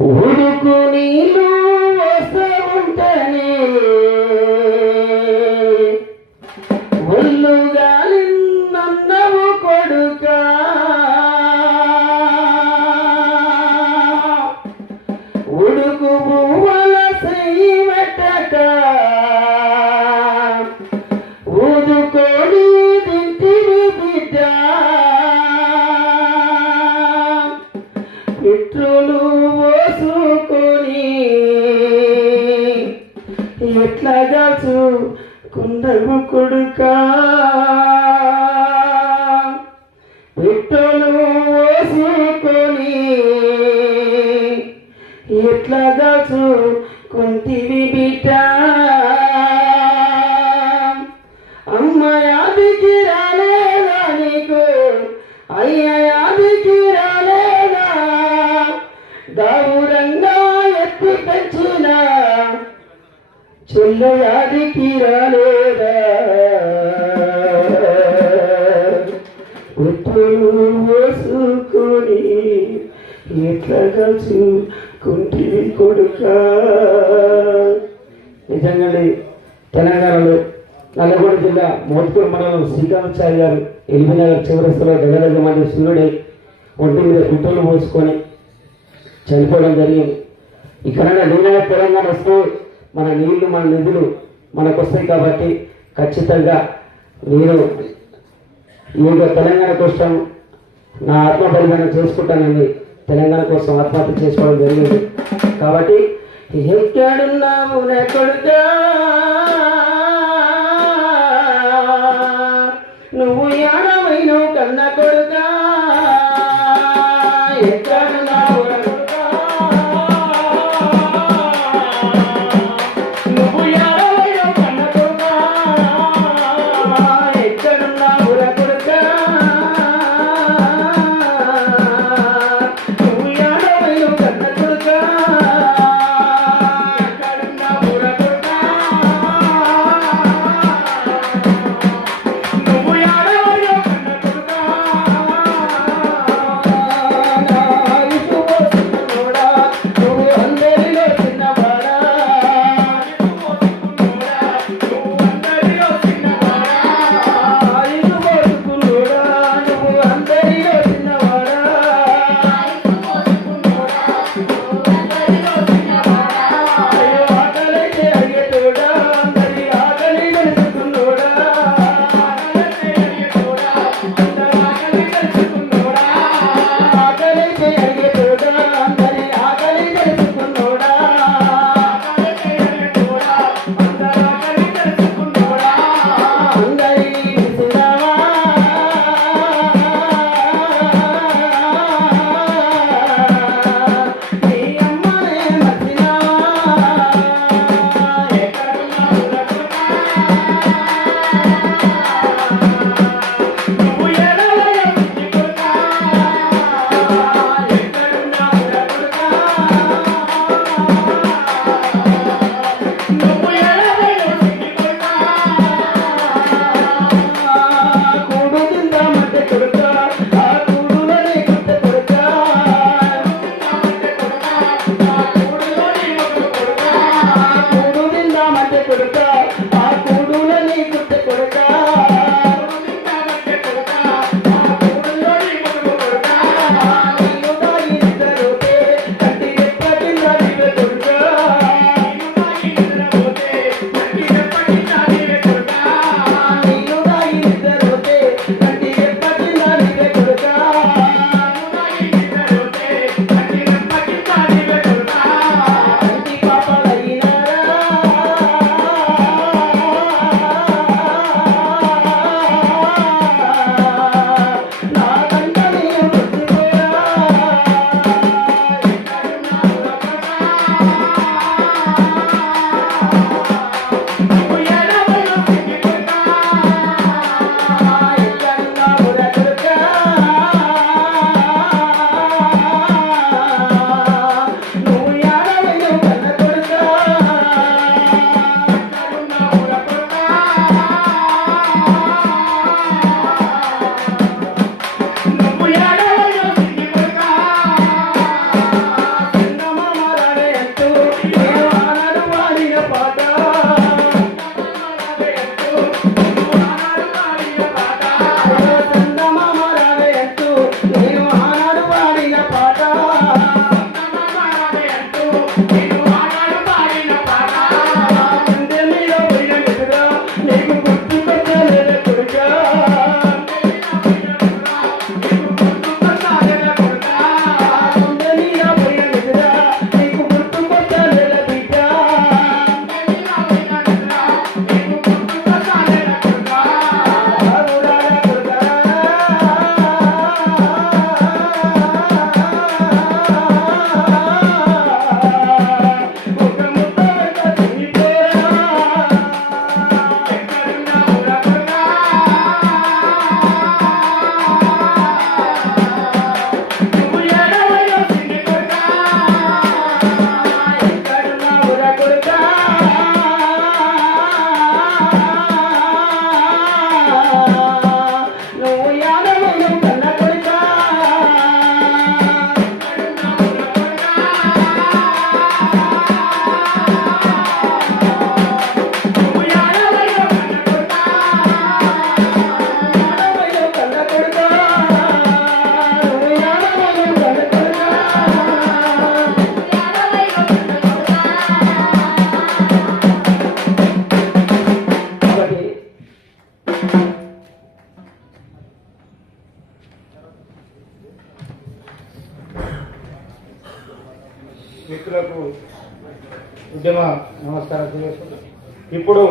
হুডুকুনি చెల్ల యాదికి రాలేదా ఉప్పులు పోసుకొని ఎట్లా కలుసుకుంటివి కొడుక? నిజంగా తెలంగాణలో నల్లగొండ జిల్లా మోత్పూర్ మండలం శ్రీకాంతాచారి గారు ఎల్బీనగర్ చివరస్తులో దగ్గర మంది సూర్యుడై ఒంటి మీద గుట్టలు పోసుకొని చనిపోవడం జరిగింది. ఇక్కడ నీళ్ళ తెలంగాణ వస్తూ మన నీళ్ళు మన నిధులు మనకు వస్తాయి కాబట్టి ఖచ్చితంగా నేను ఈ తెలంగాణ కోసం నా ఆత్మ బలిదానం చేసుకుంటానని తెలంగాణ కోసం ఆత్మహత్య చేసుకోవడం జరిగింది. కాబట్టి ఎక్కడున్నావు నా మిత్రులకు ఉద్యమ నమస్కారం తెలియజేస్తున్నాను ఇప్పుడు